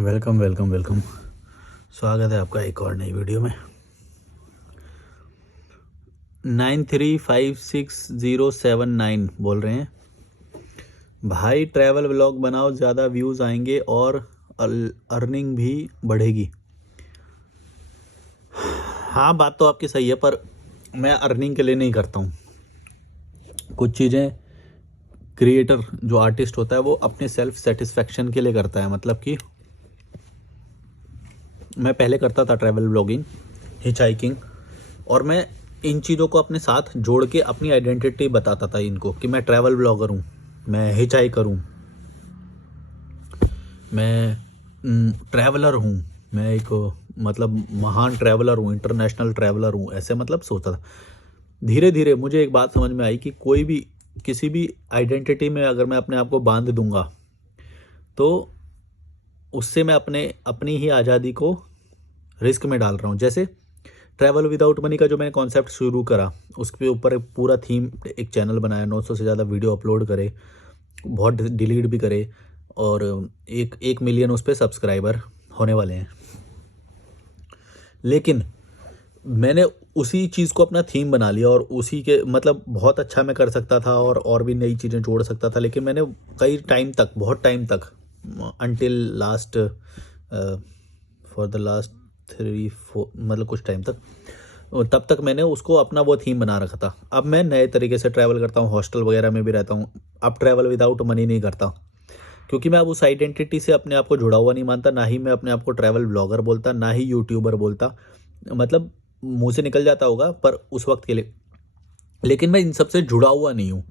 Welcome welcome welcome. स्वागत है आपका एक और नई वीडियो में। 9356 079 बोल रहे हैं भाई, ट्रैवल व्लॉग बनाओ, ज़्यादा व्यूज़ आएंगे और अर्निंग भी बढ़ेगी। हाँ, बात तो आपकी सही है, पर मैं अर्निंग के लिए नहीं करता हूँ। कुछ चीज़ें क्रिएटर जो आर्टिस्ट होता है वो अपने सेल्फ सेटिस्फेक्शन के लिए करता है। मतलब कि मैं पहले करता था ट्रैवल व्लॉगिंग, हिचहाइकिंग, और मैं इन चीज़ों को अपने साथ जोड़ के अपनी आइडेंटिटी बताता था इनको कि मैं ट्रैवल ब्लॉगर हूँ, मैं हिचहाइकर हूँ, मैं ट्रैवलर हूँ, मैं एक मतलब महान ट्रैवलर हूँ, इंटरनेशनल ट्रैवलर हूँ। ऐसे मतलब सोचता था। धीरे धीरे मुझे एक बात समझ में आई कि कोई भी किसी भी आइडेंटिटी में अगर मैं अपने आप को बांध दूंगा तो उससे मैं अपनी ही आज़ादी को रिस्क में डाल रहा हूँ। जैसे ट्रैवल विदाउट मनी का जो मैंने कॉन्सेप्ट शुरू करा, उसके ऊपर एक पूरा थीम, एक चैनल बनाया, 900 से ज़्यादा वीडियो अपलोड करे, बहुत डिलीट भी करे, और एक मिलियन उस पर सब्सक्राइबर होने वाले हैं। लेकिन मैंने उसी चीज़ को अपना थीम बना लिया और उसी के मतलब बहुत अच्छा मैं कर सकता था और भी नई चीज़ें जोड़ सकता था। लेकिन मैंने कई टाइम तक, बहुत टाइम तक, until last for the last 3-4 मतलब कुछ टाइम तक, तब तक मैंने उसको अपना वो थीम बना रखा था। अब मैं नए तरीके से ट्रैवल करता हूँ, हॉस्टल वगैरह में भी रहता हूँ। अब ट्रैवल विदाउट मनी नहीं करता, क्योंकि मैं अब उस आइडेंटिटी से अपने आप को जुड़ा हुआ नहीं मानता। ना ही मैं अपने आप को ट्रैवल ब्लॉगर बोलता, ना ही यूट्यूबर बोलता। मतलब मुंह से निकल जाता होगा पर उस वक्त के लिए, लेकिन मैं इन सब से जुड़ा हुआ नहीं हूँ।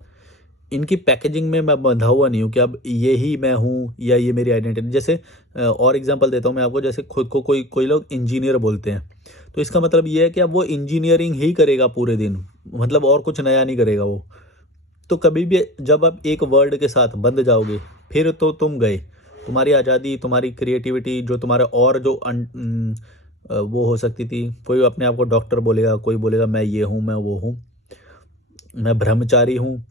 इनकी पैकेजिंग में मैं बंधा हुआ नहीं हूँ कि अब ये ही मैं हूँ या ये मेरी आइडेंटिटी। जैसे और एग्जांपल देता हूँ मैं आपको। जैसे खुद को कोई कोई लोग इंजीनियर बोलते हैं, तो इसका मतलब ये है कि अब वो इंजीनियरिंग ही करेगा पूरे दिन, मतलब और कुछ नया नहीं करेगा वो। तो कभी भी जब आप एक वर्ड के साथ बंध जाओगे, फिर तो तुम गए। तुम्हारी आज़ादी, तुम्हारी क्रिएटिविटी, जो तुम्हारे और जो वो हो सकती थी। कोई अपने आप को डॉक्टर बोलेगा, कोई बोलेगा मैं ये हूँ, मैं वो हूँ, मैं ब्रह्मचारी हूँ।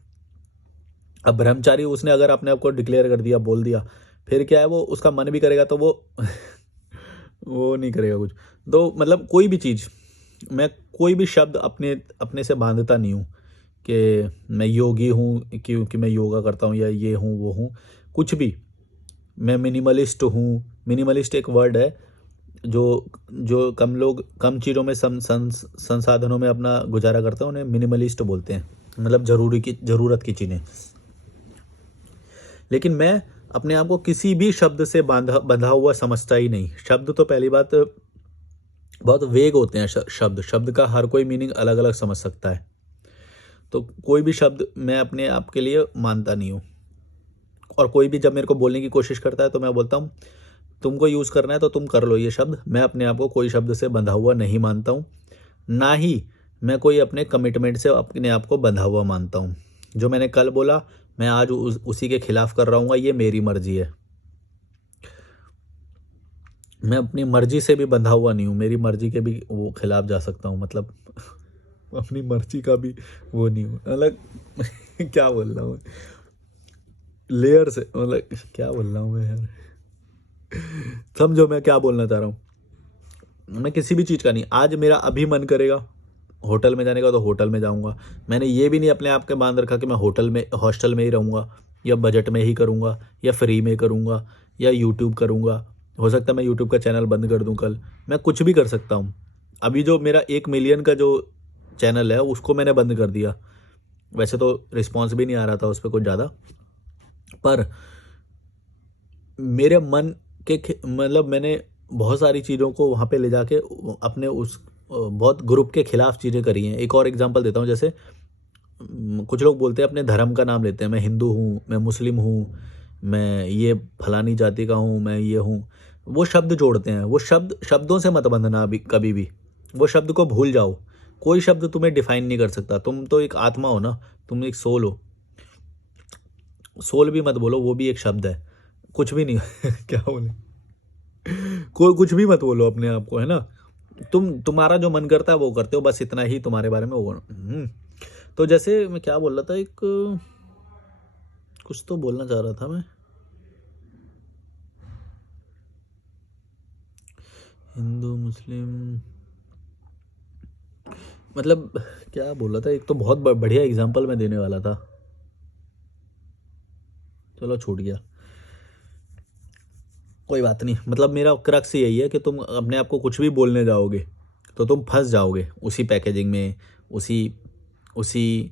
अब ब्रह्मचारी उसने अगर अपने आप को डिक्लेयर कर दिया, बोल दिया, फिर क्या है, वो उसका मन भी करेगा तो वो वो नहीं करेगा कुछ। तो मतलब कोई भी चीज़, मैं कोई भी शब्द अपने अपने से बांधता नहीं हूँ कि मैं योगी हूँ क्योंकि मैं योगा करता हूँ, या ये हूँ वो हूँ, कुछ भी। मैं मिनिमलिस्ट हूँ। मिनिमलिस्ट एक वर्ड है जो जो कम लोग कम चीज़ों में संसाधनों में अपना गुजारा करते हैं, उन्हें मिनिमलिस्ट बोलते हैं। मतलब ज़रूरत की चीज़ें। लेकिन मैं अपने आप को किसी भी शब्द से बांधा बंधा हुआ समझता ही नहीं। शब्द तो पहली बात बहुत वेग होते हैं। शब्द शब्द का हर कोई मीनिंग अलग अलग समझ सकता है। तो कोई भी शब्द मैं अपने आप के लिए मानता नहीं हूँ। और कोई भी जब मेरे को बोलने की कोशिश करता है तो मैं बोलता हूँ तुमको यूज़ करना है तो तुम कर लो ये शब्द। मैं अपने आप को कोई शब्द से बंधा हुआ नहीं मानता हूँ, ना ही मैं कोई अपने कमिटमेंट से अपने आप को बंधा हुआ मानता हूँ। जो मैंने कल बोला, मैं आज उसी के खिलाफ कर रहा हूँ, ये मेरी मर्जी है। मैं अपनी मर्जी से भी बंधा हुआ नहीं हूँ। मेरी मर्जी के भी वो खिलाफ जा सकता हूँ। मतलब अपनी मर्जी का भी वो नहीं हूँ। मतलब क्या बोल रहा हूँ, लेयर से, मतलब क्या बोल रहा हूँ मैं यार, समझो मैं क्या बोलना चाह रहा हूँ। मैं किसी भी चीज़ का नहीं, आज मेरा अभी मन करेगा होटल में जाने का तो होटल में जाऊंगा। मैंने ये भी नहीं अपने आप के बांध रखा कि मैं होटल में, हॉस्टल में ही रहूँगा, या बजट में ही करूँगा, या फ्री में करूँगा, या यूट्यूब करूँगा। हो सकता है मैं यूट्यूब का चैनल बंद कर दूँ कल। मैं कुछ भी कर सकता हूँ। अभी जो मेरा 1 मिलियन का जो चैनल है उसको मैंने बंद कर दिया। वैसे तो रिस्पॉन्स भी नहीं आ रहा था उस पर कुछ ज़्यादा, पर मेरे मन के मतलब मैंने बहुत सारी चीज़ों को वहाँ पे ले जाके अपने उस बहुत ग्रुप के खिलाफ चीज़ें करी हैं। एक और एग्जांपल देता हूँ। जैसे कुछ लोग बोलते हैं, अपने धर्म का नाम लेते हैं, मैं हिंदू हूँ, मैं मुस्लिम हूँ, मैं ये फलानी जाति का हूँ, मैं ये हूँ। वो शब्द जोड़ते हैं। वो शब्दों से मत बंधना अभी कभी भी। वो शब्द को भूल जाओ। कोई शब्द तुम्हें डिफाइन नहीं कर सकता। तुम तो एक आत्मा हो ना, तुम एक सोल हो। सोल भी मत बोलो, वो भी एक शब्द है। कुछ भी नहीं क्या बोले, कोई कुछ भी मत बोलो अपने आप को, है ना। तुम्हारा जो मन करता है वो करते हो, बस इतना ही तुम्हारे बारे में वो। तो जैसे मैं क्या बोल रहा था, एक कुछ तो बोलना चाह रहा था मैं। हिंदू मुस्लिम, मतलब क्या बोला था, एक तो बहुत बढ़िया एग्जांपल मैं देने वाला था, चलो छूट गया, कोई बात नहीं। मतलब मेरा क्रक्स यही है कि तुम अपने आप को कुछ भी बोलने जाओगे तो तुम फंस जाओगे उसी पैकेजिंग में, उसी उसी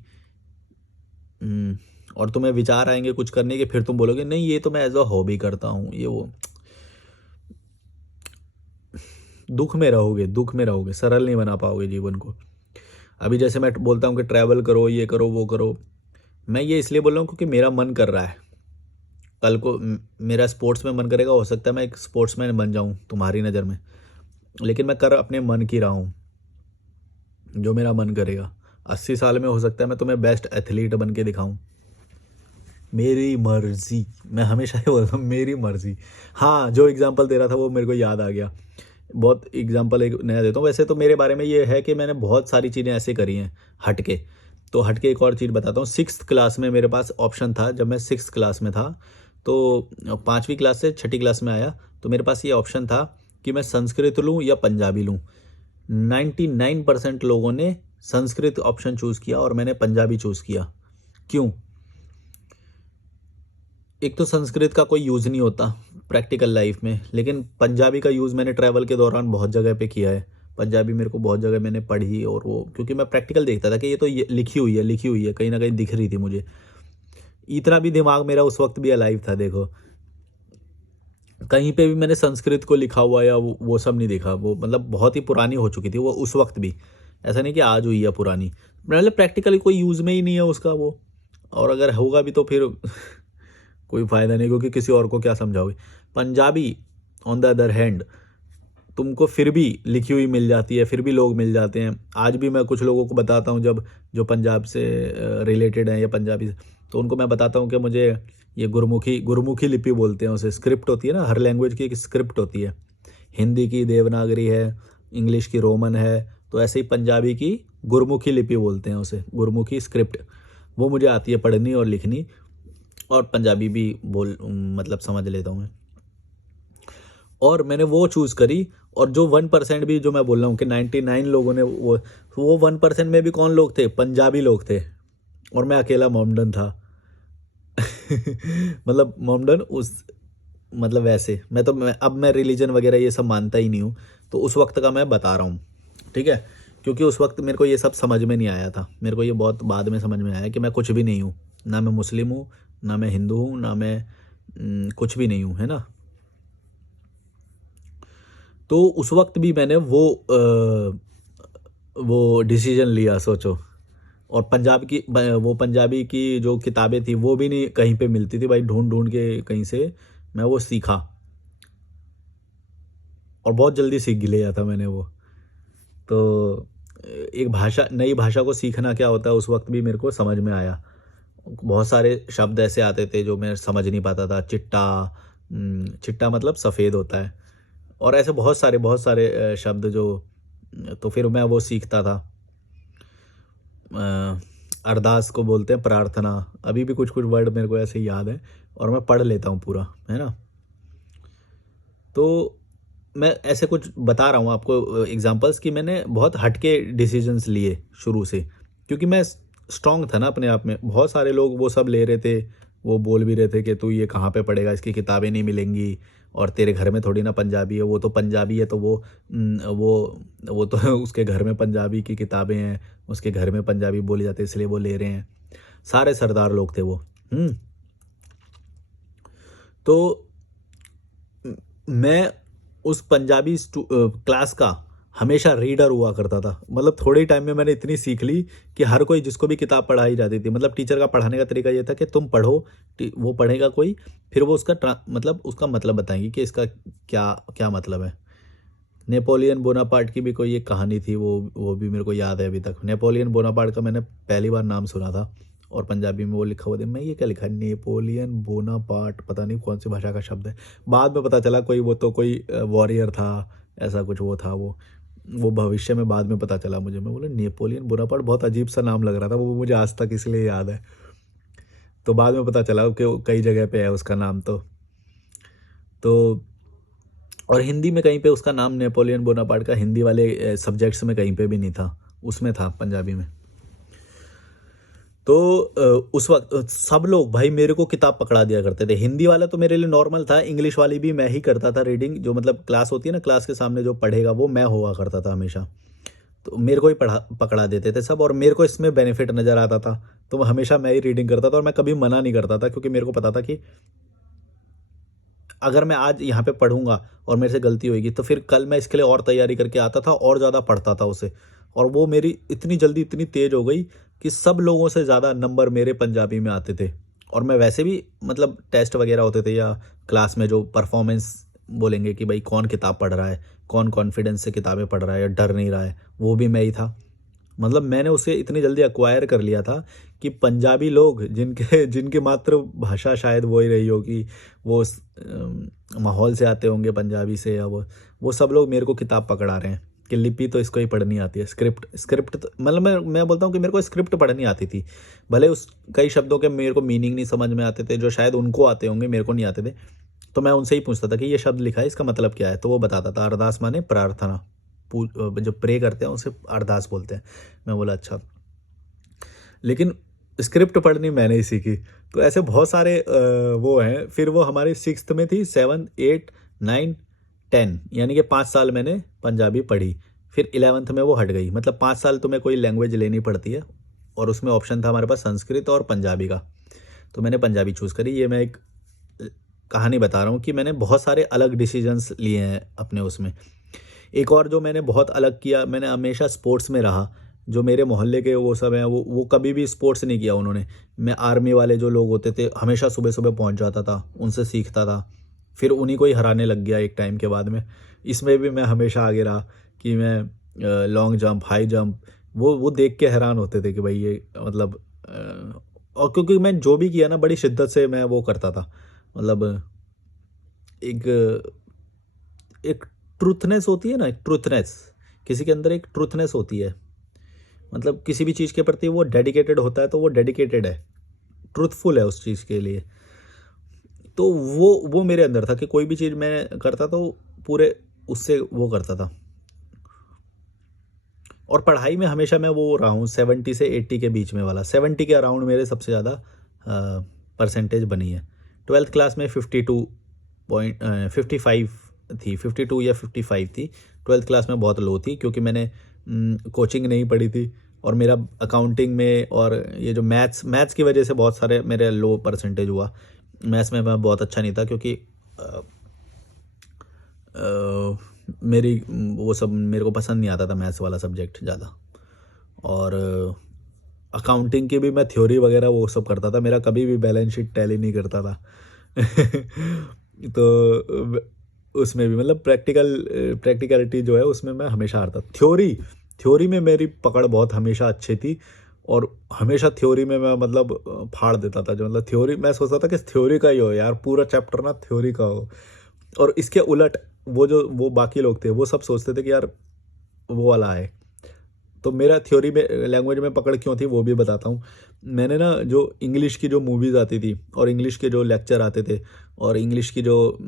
और तुम्हें विचार आएंगे कुछ करने के, फिर तुम बोलोगे नहीं ये तो मैं एज अ हॉबी करता हूँ, ये वो, दुख में रहोगे, दुख में रहोगे, सरल नहीं बना पाओगे जीवन को। अभी जैसे मैं बोलता हूँ कि ट्रैवल करो, ये करो, वो करो, मैं ये इसलिए बोल रहा हूँ क्योंकि मेरा मन कर रहा है। कल को मेरा स्पोर्ट्स में मन करेगा, हो सकता है मैं एक स्पोर्ट्समैन बन जाऊँ तुम्हारी नज़र में, लेकिन मैं कर अपने मन की रहा हूँ, जो मेरा मन करेगा। 80 साल में हो सकता है मैं तुम्हें बेस्ट एथलीट बन के दिखाऊं, मेरी मर्जी। मैं हमेशा ही बोलता हूँ मेरी मर्जी। हाँ, जो एग्जांपल दे रहा था वो मेरे को याद आ गया, बहुत एग्जांपल एक नया देता हूँ। वैसे तो मेरे बारे में ये है कि मैंने बहुत सारी चीज़ें ऐसे करी हैं हटके। तो हटके एक और चीज़ बताता हूँ। 6th क्लास में मेरे पास ऑप्शन था, जब मैं 6th क्लास में था, तो 5वीं क्लास से 6ठी क्लास में आया, तो मेरे पास ये ऑप्शन था कि मैं संस्कृत लूँ या पंजाबी लूँ। 99% लोगों ने संस्कृत ऑप्शन चूज़ किया और मैंने पंजाबी चूज़ किया। क्यों? एक तो संस्कृत का कोई यूज़ नहीं होता प्रैक्टिकल लाइफ में, लेकिन पंजाबी का यूज़ मैंने ट्रैवल के दौरान बहुत जगह पे किया है। पंजाबी मेरे को बहुत जगह मैंने पढ़ी, और वो क्योंकि मैं प्रैक्टिकल देखता था कि ये तो ये लिखी हुई है, कहीं ना कहीं दिख रही थी मुझे। इतना भी दिमाग मेरा उस वक्त भी अलाइव था, देखो कहीं पे भी मैंने संस्कृत को लिखा हुआ या वो सब नहीं देखा। वो मतलब बहुत ही पुरानी हो चुकी थी वो उस वक्त भी, ऐसा नहीं कि आज हुई है पुरानी। मतलब प्रैक्टिकली कोई यूज़ में ही नहीं है उसका वो, और अगर होगा भी तो फिर कोई फ़ायदा नहीं, क्योंकि किसी और को क्या समझाओगे। Punjabi on the other hand तुमको फिर भी लिखी हुई मिल जाती है, फिर भी लोग मिल जाते हैं। आज भी मैं कुछ लोगों को बताता हूँ, जब जो पंजाब से रिलेटेड हैं या पंजाबी से, तो उनको मैं बताता हूँ कि मुझे ये गुरमुखी गुरमुखी लिपि बोलते हैं उसे। स्क्रिप्ट होती है ना, हर लैंग्वेज की एक स्क्रिप्ट होती है। हिंदी की देवनागरी है, इंग्लिश की रोमन है, तो ऐसे ही पंजाबी की गुरमुखी लिपि बोलते हैं उसे, गुरमुखी स्क्रिप्ट। वो मुझे आती है पढ़नी और लिखनी, और पंजाबी भी बोल मतलब समझ लेता हूँ मैं। और मैंने वो चूज़ करी, और जो 1% भी, जो मैं बोल रहा हूँ कि 99 लोगों ने वो 1% में भी कौन लोग थे? पंजाबी लोग थे, और मैं अकेला मोमडन था। मतलब मोमडन उस, मतलब वैसे अब मैं रिलीजन वगैरह ये सब मानता ही नहीं हूँ, तो उस वक्त का मैं बता रहा हूँ, ठीक है? क्योंकि उस वक्त मेरे को ये सब समझ में नहीं आया था, मेरे को ये बहुत बाद में समझ में आया कि मैं कुछ भी नहीं हूँ। ना मैं मुस्लिम हूँ, ना मैं हिंदू हूँ, ना मैं कुछ भी नहीं हूँ, है ना? तो उस वक्त भी मैंने वो डिसीजन लिया, सोचो। और वो पंजाबी की जो किताबें थी वो भी नहीं कहीं पे मिलती थी भाई, ढूंढ ढूंढ के कहीं से मैं वो सीखा, और बहुत जल्दी सीख लिया था मैंने वो। तो एक भाषा, नई भाषा को सीखना क्या होता है, उस वक्त भी मेरे को समझ में आया। बहुत सारे शब्द ऐसे आते थे जो मैं समझ नहीं पाता था। चिट्टा, चिट्टा मतलब सफ़ेद होता है, और ऐसे बहुत सारे शब्द जो, तो फिर मैं वो सीखता था। अरदास को बोलते हैं प्रार्थना, अभी भी कुछ कुछ वर्ड मेरे को ऐसे ही याद है, और मैं पढ़ लेता हूँ पूरा, है ना? तो मैं ऐसे कुछ बता रहा हूँ आपको एग्जांपल्स, कि मैंने बहुत हटके डिसीजंस लिए शुरू से, क्योंकि मैं स्ट्रांग था ना अपने आप में। बहुत सारे लोग वो सब ले रहे थे, वो बोल भी रहे थे कि तू ये कहाँ पे पढ़ेगा, इसकी किताबें नहीं मिलेंगी, और तेरे घर में थोड़ी ना पंजाबी है, वो तो पंजाबी है तो वो तो उसके घर में पंजाबी की किताबें हैं, उसके घर में पंजाबी बोली जाती है, इसलिए वो ले रहे हैं। सारे सरदार लोग थे वो। तो मैं उस पंजाबी क्लास का हमेशा रीडर हुआ करता था। मतलब थोड़े ही टाइम में मैंने इतनी सीख ली कि हर कोई, जिसको भी किताब पढ़ाई जाती थी, मतलब टीचर का पढ़ाने का तरीका ये था कि तुम पढ़ो, वो पढ़ेगा कोई, फिर वो मतलब उसका मतलब बताएंगे कि इसका क्या क्या मतलब है। नेपोलियन बोनापार्ट की भी कोई एक कहानी थी, वो भी मेरे को याद है अभी तक। नेपोलियन बोनापार्ट का मैंने पहली बार नाम सुना था, और पंजाबी में वो लिखा हुआ था। मैं ये क्या लिखा है, नेपोलियन बोनापार्ट, पता नहीं कौन सी भाषा का शब्द है। बाद में पता चला कोई, वो तो कोई वॉरियर था, ऐसा कुछ वो था। वो भविष्य में बाद में पता चला मुझे। मैं बोला नेपोलियन बोनापार्ट, बहुत अजीब सा नाम लग रहा था वो मुझे आज तक, इसलिए याद है। तो बाद में पता चला कि वो कई जगह पे है उसका नाम। तो और हिंदी में कहीं पे उसका नाम नेपोलियन बोनापार्ट का हिंदी वाले सब्जेक्ट्स में कहीं पे भी नहीं था, उसमें था पंजाबी में। तो उस वक्त सब लोग भाई मेरे को किताब पकड़ा दिया करते थे। हिंदी वाला तो मेरे लिए नॉर्मल था, इंग्लिश वाली भी मैं ही करता था रीडिंग, जो मतलब क्लास होती है ना, क्लास के सामने जो पढ़ेगा वो मैं हुआ करता था हमेशा। तो मेरे को ही पकड़ा देते थे सब, और मेरे को इसमें बेनिफिट नज़र आता था, तो हमेशा मैं ही रीडिंग करता था और मैं कभी मना नहीं करता था, क्योंकि मेरे को पता था कि अगर मैं आज यहाँ पे पढ़ूंगा और मेरे से गलती होगी तो फिर कल मैं इसके लिए और तैयारी करके आता था और ज़्यादा पढ़ता था उसे। और वो मेरी इतनी जल्दी इतनी तेज़ हो गई कि सब लोगों से ज़्यादा नंबर मेरे पंजाबी में आते थे। और मैं वैसे भी मतलब टेस्ट वगैरह होते थे या क्लास में जो परफॉर्मेंस बोलेंगे कि भाई कौन किताब पढ़ रहा है, कौन कॉन्फिडेंस से किताबें पढ़ रहा है या डर नहीं रहा है, वो भी मैं ही था। मतलब मैंने उसे इतनी जल्दी एक्वायर कर लिया था कि पंजाबी लोग जिनके जिनकी मातृभाषा शायद वो ही रही होगी, वो माहौल से आते होंगे पंजाबी से, या वो सब लोग मेरे को किताब पकड़ा रहे हैं कि लिपि तो इसको ही पढ़नी आती है, स्क्रिप्ट स्क्रिप्ट तो मतलब मैं बोलता हूँ कि मेरे को स्क्रिप्ट पढ़नी आती थी। भले उस कई शब्दों के मेरे को मीनिंग नहीं समझ में आते थे, जो शायद उनको आते होंगे मेरे को नहीं आते थे। तो मैं उनसे ही पूछता था कि ये शब्द लिखा है इसका मतलब क्या है, तो वो बताता था। अरदास माने प्रार्थना, जो प्रे करते हैं उसे अरदास बोलते हैं। मैं बोला अच्छा। लेकिन स्क्रिप्ट पढ़नी मैंने ही सीखी। तो ऐसे बहुत सारे वो हैं। फिर वो हमारी 6th में थी, 7, 8, 9, 10, यानी कि 5 साल मैंने पंजाबी पढ़ी। फिर 11th में वो हट गई। मतलब 5 साल तुम्हें कोई लैंग्वेज लेनी पड़ती है, और उसमें ऑप्शन था हमारे पास संस्कृत और पंजाबी का। तो मैंने पंजाबी चूज़ करी। ये मैं एक कहानी बता रहा हूँ कि मैंने बहुत सारे अलग डिसीजंस लिए हैं अपने उसमें। एक और जो मैंने बहुत अलग किया, मैंने हमेशा स्पोर्ट्स में रहा। जो मेरे मोहल्ले के वो सब हैं, वो कभी भी स्पोर्ट्स नहीं किया उन्होंने। मैं आर्मी वाले जो लोग होते थे हमेशा सुबह सुबह पहुंच जाता था, उनसे सीखता था। फिर उन्हीं को ही हराने लग गया एक टाइम के बाद में। इसमें भी मैं हमेशा आगे रहा कि मैं लॉन्ग जंप, हाई जंप, वो देख के हैरान होते थे कि भाई ये मतलब और क्योंकि मैं जो भी किया ना बड़ी शिद्दत से मैं वो करता था। मतलब एक एक ट्रूथनेस होती है ना, एक ट्रूथनेस, किसी के अंदर एक ट्रूथनेस होती है। मतलब किसी भी चीज़ के प्रति वो डेडिकेटेड होता है, तो वो डेडिकेटेड है, ट्रूथफुल है उस चीज़ के लिए। तो वो मेरे अंदर था कि कोई भी चीज़ मैं करता तो पूरे उससे वो करता था। और पढ़ाई में हमेशा मैं वो रहा हूँ 70 से 80 के बीच में वाला। 70 के अराउंड मेरे सबसे ज़्यादा परसेंटेज बनी है। 12th क्लास में 55 थी, 52 या 55 थी। 12th क्लास में बहुत लो थी, क्योंकि मैंने कोचिंग नहीं पढ़ी थी, और मेरा अकाउंटिंग में और ये जो मैथ्स की वजह से बहुत सारे मेरे लो परसेंटेज हुआ। मैथ्स में मैं बहुत अच्छा नहीं था, क्योंकि मेरी वो सब मेरे को पसंद नहीं आता था, मैथ्स वाला सब्जेक्ट ज़्यादा। और अकाउंटिंग की भी मैं थ्योरी वगैरह वो सब करता था, मेरा कभी भी बैलेंस शीट टैली नहीं करता था। तो उसमें भी मतलब प्रैक्टिकलिटी जो है उसमें मैं हमेशा हारता। थ्योरी में मेरी पकड़ बहुत हमेशा अच्छी थी, और हमेशा थ्योरी में मैं मतलब फाड़ देता था। जो मतलब थ्योरी मैं सोचता था कि थ्योरी का ही हो यार, पूरा चैप्टर ना थ्योरी का हो। और इसके उलट वो बाकी लोग थे वो सब सोचते थे कि यार वो वाला है। तो मेरा थ्योरी में लैंग्वेज में पकड़ क्यों थी वो भी बताता हूँ। मैंने ना जो इंग्लिश की जो मूवीज़ आती थी और इंग्लिश के जो लेक्चर आते थे, और इंग्लिश की जो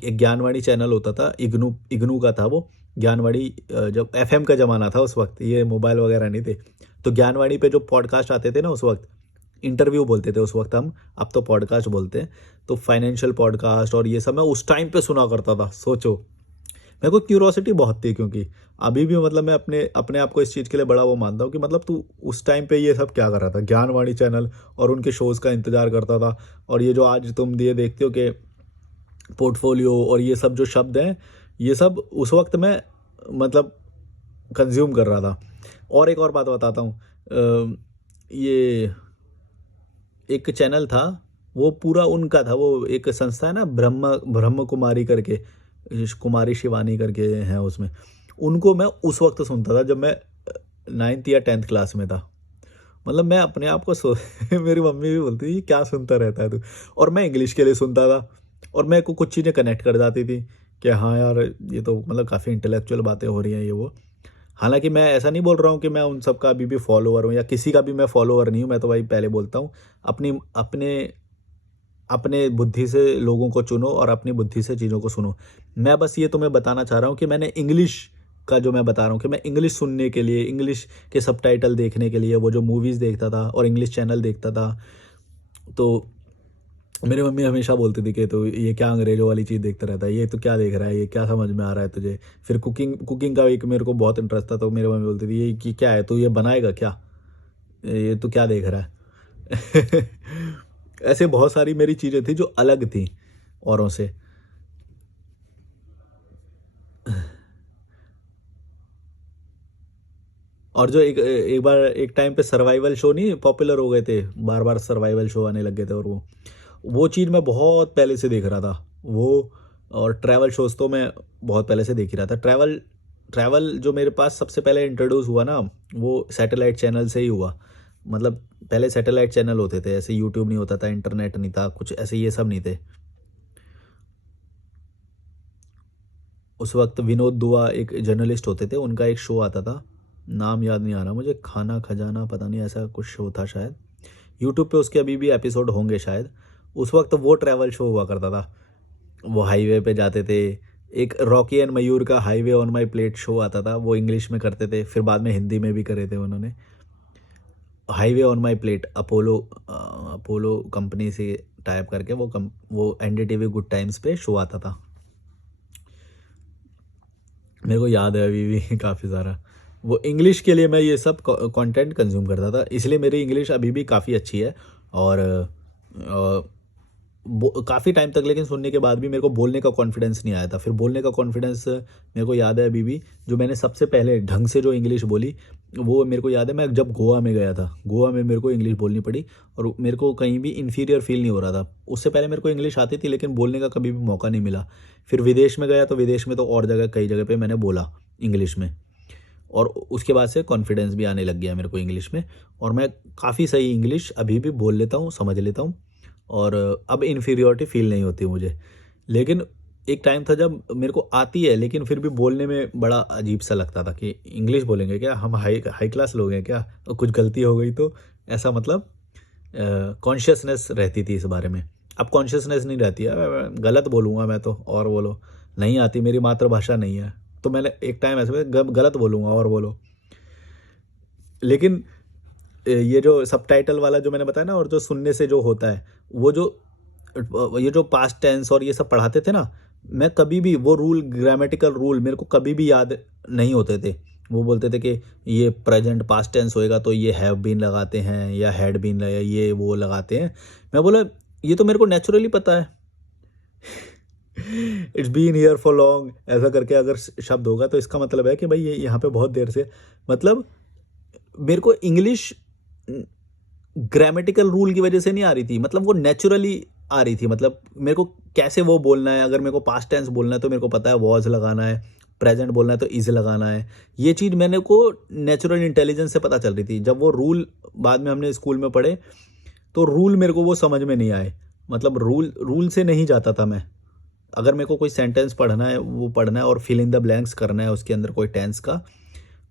एक ज्ञानवाणी चैनल होता था, इग्नू का था वो ज्ञानवाणी। जब एफएम का ज़माना था उस वक्त, ये मोबाइल वगैरह नहीं थे, तो ज्ञानवाणी पे जो पॉडकास्ट आते थे ना उस वक्त, इंटरव्यू बोलते थे उस वक्त हम, अब तो पॉडकास्ट बोलते हैं। तो फाइनेंशियल पॉडकास्ट और ये सब मैं उस टाइम पे सुना करता था। सोचो, मेरे को क्यूरोसिटी बहुत थी, क्योंकि अभी भी मतलब मैं अपने अपने आप को इस चीज़ के लिए बड़ा वो मानता हूँ कि मतलब तू उस टाइम पे ये सब क्या कर रहा था, ज्ञानवाणी चैनल और उनके शोज़ का इंतज़ार करता था। और ये जो आज तुम ये देखते हो कि पोर्टफोलियो और ये सब जो शब्द हैं, ये सब उस वक्त मैं मतलब कंज्यूम कर रहा था। और एक और बात बताता हूँ, ये एक चैनल था, वो पूरा उनका था। वो एक संस्था है ना, ब्रह्म कुमारी करके, कुमारी शिवानी करके हैं उसमें। उनको मैं उस वक्त सुनता था जब मैं 9th या 10th क्लास में था। मतलब मैं अपने आप को मेरी मम्मी भी बोलती थी क्या सुनता रहता है तू। और मैं इंग्लिश के लिए सुनता था, और मेरे को कुछ चीज़ें कनेक्ट कर जाती थी कि हाँ यार ये तो मतलब काफ़ी इंटेलेक्चुअल बातें हो रही हैं ये वो। हालांकि मैं ऐसा नहीं बोल रहा हूँ कि मैं उन सब का अभी भी फॉलोअर हूँ, या किसी का भी मैं फॉलोअर नहीं हूँ। मैं तो भाई पहले बोलता हूँ अपनी अपने अपने बुद्धि से लोगों को चुनो और अपनी बुद्धि से चीज़ों को सुनो। मैं बस ये तुम्हें बताना चाह रहा हूँ कि मैंने इंग्लिश का जो मैं बता रहा हूँ कि मैं इंग्लिश सुनने के लिए, इंग्लिश के सबटाइटल देखने के लिए वो जो मूवीज़ देखता था और इंग्लिश चैनल देखता था, तो मेरी मम्मी हमेशा बोलती थी कि तू ये क्या अंग्रेज़ों वाली चीज़ देखता रहता है, ये तू क्या देख रहा है, ये क्या समझ में आ रहा है तुझे? फिर कुकिंग कुकिंग का एक मेरे को बहुत इंटरेस्ट था, तो मेरी मम्मी बोलती थी, "ये कि क्या है, तू ये बनाएगा क्या? ये तू क्या देख रहा है?" ऐसे बहुत सारी मेरी चीज़ें थी जो अलग थी औरों से। और जो एक बार एक टाइम पे सर्वाइवल शो नहीं पॉपुलर हो गए थे, बार-बार सर्वाइवल शो आने लग गए थे, और वो चीज़ मैं बहुत पहले से देख रहा था। वो और ट्रैवल शोज़ तो मैं बहुत पहले से देख ही रहा था। ट्रैवल ट्रैवल जो मेरे पास सबसे पहले इंट्रोड्यूस हुआ ना, वो सैटेलाइट चैनल से ही हुआ। मतलब पहले सैटेलाइट चैनल होते थे, ऐसे यूट्यूब नहीं होता था, इंटरनेट नहीं था, कुछ ऐसे ये सब नहीं थे। उस वक़्त विनोद दुआ एक जर्नलिस्ट होते थे, उनका एक शो आता था, नाम याद नहीं आ रहा मुझे, खाना खजाना पता नहीं ऐसा कुछ शो था शायद। यूट्यूब पे उसके अभी भी एपिसोड होंगे शायद। उस वक़्त वो ट्रैवल शो हुआ करता था। वो हाईवे पे जाते थे। एक रॉकी एंड मयूर का highway on my plate show आता था, वो इंग्लिश में करते थे, फिर बाद में हिंदी में भी करे थे उन्होंने। Highway on my plate Apollo company से टाई अप करके वो एनडीटीवी गुड टाइम्स पे शो आता था। मेरे को याद है अभी भी काफ़ी सारा। वो इंग्लिश के लिए मैं ये सब कंटेंट कंज्यूम करता था, इसलिए मेरी इंग्लिश अभी भी काफ़ी अच्छी है। और काफ़ी टाइम तक लेकिन सुनने के बाद भी मेरे को बोलने का कॉन्फिडेंस नहीं आया था। फिर बोलने का कॉन्फिडेंस मेरे को याद है अभी भी, जो मैंने सबसे पहले ढंग से जो इंग्लिश बोली, वो मेरे को याद है, मैं जब गोवा में गया था। गोवा में मेरे को इंग्लिश बोलनी पड़ी और मेरे को कहीं भी इन्फीरियर फ़ील नहीं हो रहा था। उससे पहले मेरे को इंग्लिश आती थी लेकिन बोलने का कभी भी मौका नहीं मिला। फिर विदेश में गया तो विदेश में तो और जगह कई जगह पे मैंने बोला इंग्लिश में, और उसके बाद से कॉन्फिडेंस भी आने लग गया मेरे को इंग्लिश में, और मैं काफ़ी सही इंग्लिश अभी भी बोल लेता हूँ, समझ लेता हूँ, और अब इन्फीरियॉरिटी फ़ील नहीं होती मुझे। लेकिन एक टाइम था जब मेरे को आती है लेकिन फिर भी बोलने में बड़ा अजीब-सा लगता था कि इंग्लिश बोलेंगे क्या? हम हाई हाई क्लास लोग हैं क्या? और कुछ गलती हो गई तो ऐसा, मतलब कॉन्शियसनेस रहती थी इस बारे में। अब कॉन्शियसनेस नहीं रहती है, गलत बोलूँगा मैं तो और बोलो, नहीं आती, मेरी मातृभाषा नहीं है, तो मैंने एक टाइम ऐसे में गलत बोलूँगा और बोलो। लेकिन ये जो सबटाइटल वाला जो मैंने बताया ना, और जो सुनने से जो होता है, वो जो ये जो पास्ट टेंस और ये सब पढ़ाते थे ना, मैं कभी भी वो रूल, ग्रामेटिकल रूल मेरे को कभी भी याद नहीं होते थे। वो बोलते थे कि ये प्रेजेंट पास्ट टेंस होएगा तो ये हैव बीन लगाते हैं या हैड बीन या ये वो लगाते हैं। मैं बोला ये तो मेरे को नेचुरली पता है। It's been here for long ऐसा करके अगर शब्द होगा तो इसका मतलब है कि भाई ये यहाँ पे बहुत देर से, मतलब मेरे को इंग्लिश ग्रामेटिकल रूल की वजह से नहीं आ रही थी, मतलब वो नेचुरली आ रही थी। मतलब मेरे को कैसे वो बोलना है, अगर मेरे को पास्ट टेंस बोलना है तो मेरे को पता है वॉज लगाना है, प्रेजेंट बोलना है तो इज लगाना है। ये चीज़ मैंने को नेचुरल इंटेलिजेंस से पता चल रही थी। जब वो रूल बाद में हमने स्कूल में पढ़े तो रूल मेरे को वो समझ में नहीं आए। मतलब रूल रूल से नहीं जाता था मैं। अगर मेरे को कोई सेंटेंस पढ़ना है, वो पढ़ना है और फिल इन द ब्लैंक्स करना है उसके अंदर कोई टेंस का,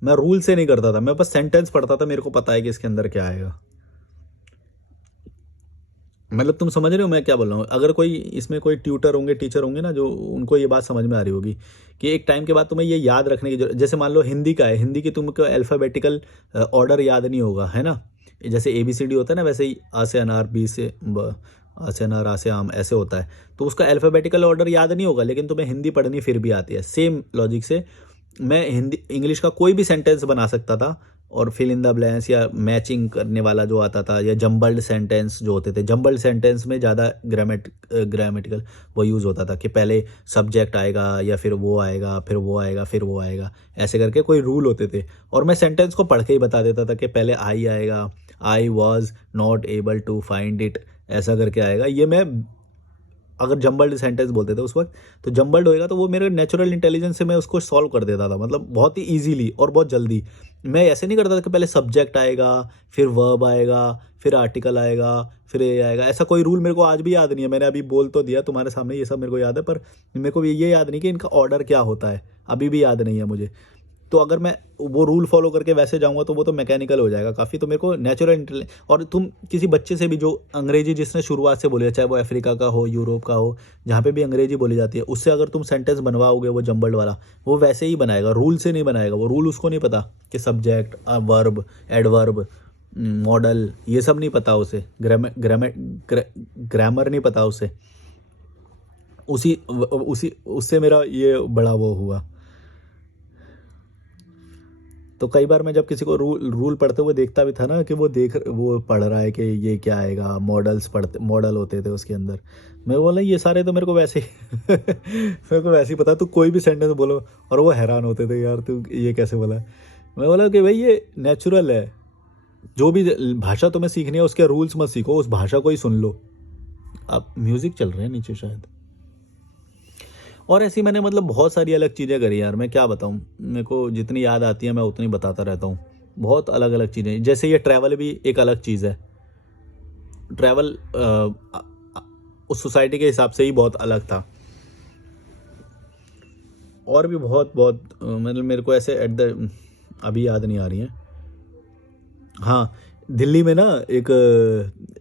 मैं रूल से नहीं करता था, मैं बस सेंटेंस पढ़ता था, मेरे को पता है कि इसके अंदर क्या आएगा। मतलब तुम समझ रहे हो मैं क्या बोल रहा हूँ? अगर कोई इसमें कोई ट्यूटर होंगे, टीचर होंगे ना, जो उनको ये बात समझ में आ रही होगी कि एक टाइम के बाद तुम्हें ये याद रखने की जैसे मान लो हिंदी का है, हिंदी की तुमको अल्फ़ाबेटिकल ऑर्डर याद नहीं होगा, है ना? जैसे एबीसीडी होता है ना, वैसे ही आ से अनार, बी से ब, आ से अनार, आ से आम, ऐसे होता है। तो उसका अल्फ़ाबेटिकल ऑर्डर याद नहीं होगा लेकिन तुम्हें हिंदी पढ़नी फिर भी आती है। सेम लॉजिक से मैं हिंदी इंग्लिश का कोई भी सेंटेंस बना सकता था, और फिल इन द ब्लैंक्स या मैचिंग करने वाला जो आता था, या जंबल्ड सेंटेंस जो होते थे, जंबल्ड सेंटेंस में ज़्यादा ग्रामेटिकल वो यूज़ होता था कि पहले सब्जेक्ट आएगा या फिर वो आएगा, फिर वो आएगा, फिर वो आएगा, ऐसे करके कोई रूल होते थे। और मैं सेंटेंस को पढ़ के ही बता देता था कि पहले आई आएगा, I was not able to find it, ऐसा करके आएगा। ये मैं अगर जंबल्ड सेंटेंस बोलते थे उस वक्त, तो जंबल्ड होएगा तो वो मेरे नेचुरल इंटेलिजेंस से मैं उसको सॉल्व कर देता था, मतलब बहुत ही ईजिली और बहुत जल्दी। मैं ऐसे नहीं करता था कि पहले सब्जेक्ट आएगा, फिर वर्ब आएगा, फिर आर्टिकल आएगा, फिर ये आएगा। ऐसा कोई रूल मेरे को आज भी याद नहीं है। मैंने अभी बोल तो दिया तुम्हारे सामने, ये सब मेरे को याद है, पर मेरे को ये याद नहीं कि इनका ऑर्डर क्या होता है, अभी भी याद नहीं है मुझे। तो अगर मैं वो रूल फॉलो करके वैसे जाऊँगा तो वो तो मैकेनिकल हो जाएगा काफ़ी। तो मेरे को नेचुरल और तुम किसी बच्चे से भी जो अंग्रेज़ी जिसने शुरुआत से बोली है, चाहे वो अफ्रीका का हो, यूरोप का हो, जहाँ पे भी अंग्रेज़ी बोली जाती है, उससे अगर तुम सेंटेंस बनवाओगे वो जम्बल्ड वाला, वो वैसे ही बनाएगा, रूल से नहीं बनाएगा। वो रूल उसको नहीं पता कि सब्जेक्ट, वर्ब, एडवर्ब, मॉडल, ये सब नहीं पता उसे, ग्रामर नहीं पता उसे। उसी उससे मेरा ये बड़ा वो हुआ। तो कई बार मैं जब किसी को रूल रूल पढ़ते हुए देखता भी था ना कि वो पढ़ रहा है कि ये क्या आएगा, मॉडल होते थे उसके अंदर। मैं बोला ये सारे तो मेरे को वैसे ही मेरे को वैसे ही पता, तू कोई भी सेंटेंस बोलो, और वो हैरान होते थे, यार तू ये कैसे बोला। मैं बोला कि भाई ये नेचुरल है, जो भी भाषा तुम्हें सीखनी है उसके रूल्स मत सीखो, उस भाषा को ही सुन लो। अब म्यूजिक चल रहे हैं नीचे शायद। और ऐसी मैंने मतलब बहुत सारी अलग चीज़ें करी यार, मैं क्या बताऊँ, मेरे को जितनी याद आती है मैं उतनी बताता रहता हूँ। बहुत अलग अलग चीज़ें, जैसे ये ट्रैवल भी एक अलग चीज़ है। ट्रैवल उस सोसाइटी के हिसाब से ही बहुत अलग था। और भी बहुत बहुत मतलब मेरे को ऐसे अभी याद नहीं आ रही है। हाँ, दिल्ली में ना एक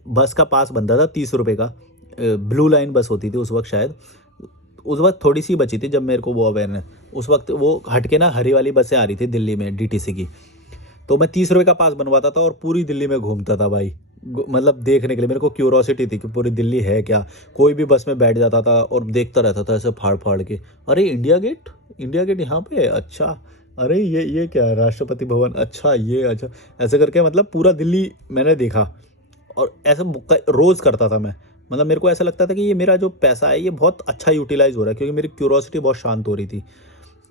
बस का पास बनता था 30 रुपये का। ब्लू लाइन बस होती थी उस वक्त शायद। उस वक्त थोड़ी सी बची थी जब मेरे को वो अवेयरनेस, उस वक्त वो हट के ना हरी वाली बसें आ रही थी दिल्ली में डीटीसी की। तो मैं 30 रुपये का पास बनवाता था और पूरी दिल्ली में घूमता था भाई। मतलब देखने के लिए मेरे को क्यूरोसिटी थी कि पूरी दिल्ली है क्या। कोई भी बस में बैठ जाता था और देखता रहता था ऐसे फाड़ फाड़ के, अरे इंडिया गेट, इंडिया गेट यहाँ पे है, अच्छा, अरे ये क्या है, राष्ट्रपति भवन, अच्छा ये, अच्छा, ऐसे करके मतलब पूरा दिल्ली मैंने देखा। और ऐसा रोज़ करता था मैं। मतलब मेरे को ऐसा लगता था कि ये मेरा जो पैसा है ये बहुत अच्छा यूटिलाइज हो रहा है, क्योंकि मेरी क्यूरोसिटी बहुत शांत हो रही थी।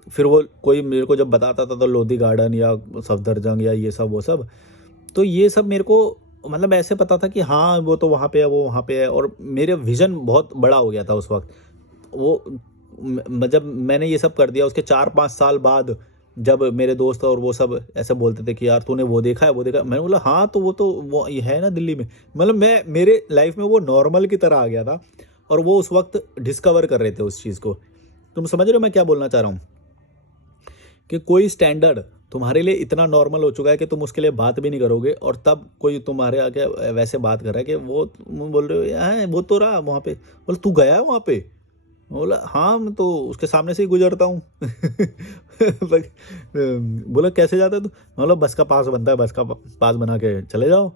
फिर वो कोई मेरे को जब बताता था तो लोधी गार्डन या सफदरजंग या ये सब वो सब, तो ये सब मेरे को मतलब ऐसे पता था कि हाँ वो तो वहाँ पे है, वो वहाँ पे है। और मेरे विज़न बहुत बड़ा हो गया था उस वक्त। वो जब मैंने ये सब कर दिया उसके 4-5 साल बाद, जब मेरे दोस्त और वो सब ऐसे बोलते थे कि यार तूने वो देखा है, वो देखा है? मैंने बोला हाँ, तो वो ये है ना दिल्ली में। मतलब मैं मेरे लाइफ में वो नॉर्मल की तरह आ गया था, और वो उस वक्त डिस्कवर कर रहे थे उस चीज़ को। तुम समझ रहे हो मैं क्या बोलना चाह रहा हूँ? कि कोई स्टैंडर्ड तुम्हारे लिए इतना नॉर्मल हो चुका है कि तुम उसके लिए बात भी नहीं करोगे, और तब कोई तुम्हारे आगे वैसे बात कर रहा है कि वो तुम बोल रहे हो यहाँ वो तो रहा वहाँ पे, बोला तू गया है वहाँ पे? बोला हाँ मैं तो उसके सामने से ही गुजरता हूँ। बोला कैसे जाता है तू? बोला बस का पास बनता है, बस का पास बना के चले जाओ।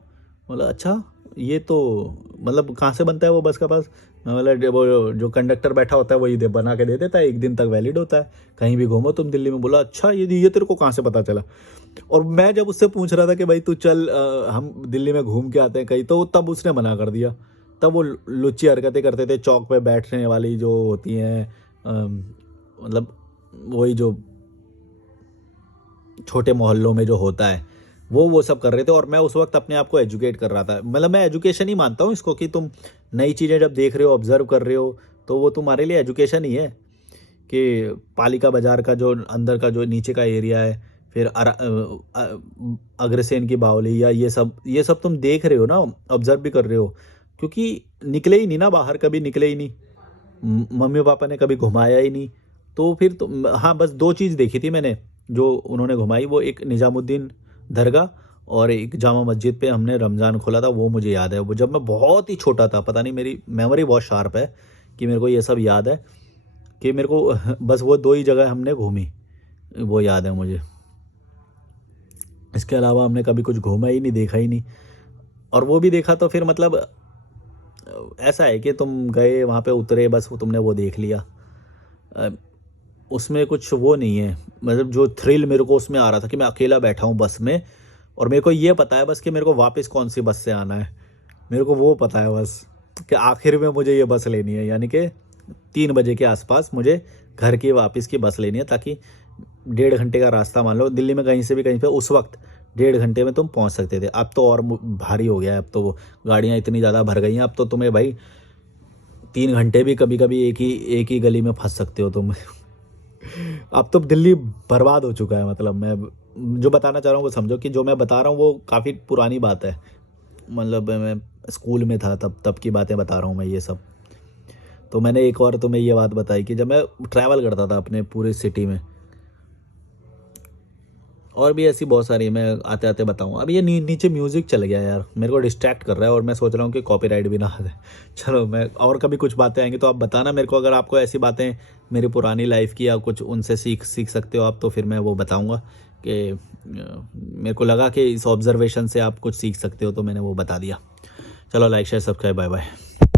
बोला अच्छा, ये तो मतलब कहाँ से बनता है वो बस का पास? मैं बोला वो जो कंडक्टर बैठा होता है वही बना के दे देता है, 1 दिन तक वैलिड होता है, कहीं भी घूमो तुम दिल्ली में। बोला अच्छा, ये तेरे को कहाँ से पता चला? और मैं जब उससे पूछ रहा था कि भाई तू चल हम दिल्ली में घूम के आते हैं कहीं, तो तब उसने मना कर दिया। तब वो लुच्ची हरकतें करते थे, चौक पे बैठने वाली जो होती हैं, मतलब वही जो छोटे मोहल्लों में जो होता है, वो सब कर रहे थे। और मैं उस वक्त अपने आप को एजुकेट कर रहा था। मतलब मैं एजुकेशन ही मानता हूँ इसको, कि तुम नई चीज़ें जब देख रहे हो, ऑब्जर्व कर रहे हो, तो वो तुम्हारे लिए एजुकेशन ही है। कि पालिका बाजार का जो अंदर का जो नीचे का एरिया है, फिर अग्रसेन की बावली, या ये सब तुम देख रहे हो ना, ऑब्जर्व भी कर रहे हो, क्योंकि निकले ही नहीं ना बाहर, कभी निकले ही नहीं, मम्मी पापा ने कभी घुमाया ही नहीं। तो फिर तो हाँ, बस 2 चीज़ देखी थी मैंने जो उन्होंने घुमाई, वो एक निज़ामुद्दीन दरगाह और एक जामा मस्जिद पे हमने रमज़ान खोला था, वो मुझे याद है। वो जब मैं बहुत ही छोटा था, पता नहीं मेरी मेमोरी बहुत शार्प है कि मेरे को ये सब याद है, कि मेरे को बस वो 2 ही जगह हमने घूमी, वो याद है मुझे। इसके अलावा हमने कभी कुछ घूमा ही नहीं, देखा ही नहीं। और वो भी देखा तो फिर मतलब ऐसा है कि तुम गए वहाँ पे, उतरे, बस वो तुमने वो देख लिया। अ, उसमें कुछ वो नहीं है। मतलब जो थ्रिल मेरे को उसमें आ रहा था कि मैं अकेला बैठा हूँ बस में, और मेरे को ये पता है बस कि मेरे को वापस कौन सी बस से आना है। मेरे को वो पता है बस कि आखिर में मुझे ये बस लेनी है, यानी कि 3 बजे के आसपास मुझे घर की वापस की बस लेनी है, ताकि 1.5 घंटे का रास्ता, मान लो दिल्ली में कहीं से भी कहीं पे उस वक्त 1.5 घंटे में तुम पहुंच सकते थे। अब तो और भारी हो गया है, अब तो वो गाड़ियाँ इतनी ज़्यादा भर गई हैं, अब तो तुम्हें भाई 3 घंटे भी कभी कभी एक ही गली में फंस सकते हो तुम। अब तो दिल्ली बर्बाद हो चुका है। मतलब मैं जो बताना चाह रहा हूँ वो समझो, कि जो मैं बता रहा हूँ वो काफ़ी पुरानी बात है। मतलब मैं स्कूल में था तब तब की बातें बता रहा हूँ मैं ये सब। तो मैंने एक और तुम्हें ये बात बताई कि जब मैं ट्रैवल करता था अपने पूरे सिटी में, और भी ऐसी बहुत सारी मैं आते आते बताऊँगा। अब ये नीचे म्यूज़िक चल गया यार, मेरे को डिस्ट्रैक्ट कर रहा है और मैं सोच रहा हूँ कि कॉपीराइट भी ना आ जाए। चलो, मैं और कभी कुछ बातें आएँगी तो आप बताना मेरे को, अगर आपको ऐसी बातें मेरी पुरानी लाइफ़ की या कुछ उनसे सीख सीख सकते हो आप, तो फिर मैं वो बताऊँगा कि मेरे को लगा कि इस ऑब्ज़र्वेशन से आप कुछ सीख सकते हो, तो मैंने वो बता दिया। चलो, like share subscribe, bye bye.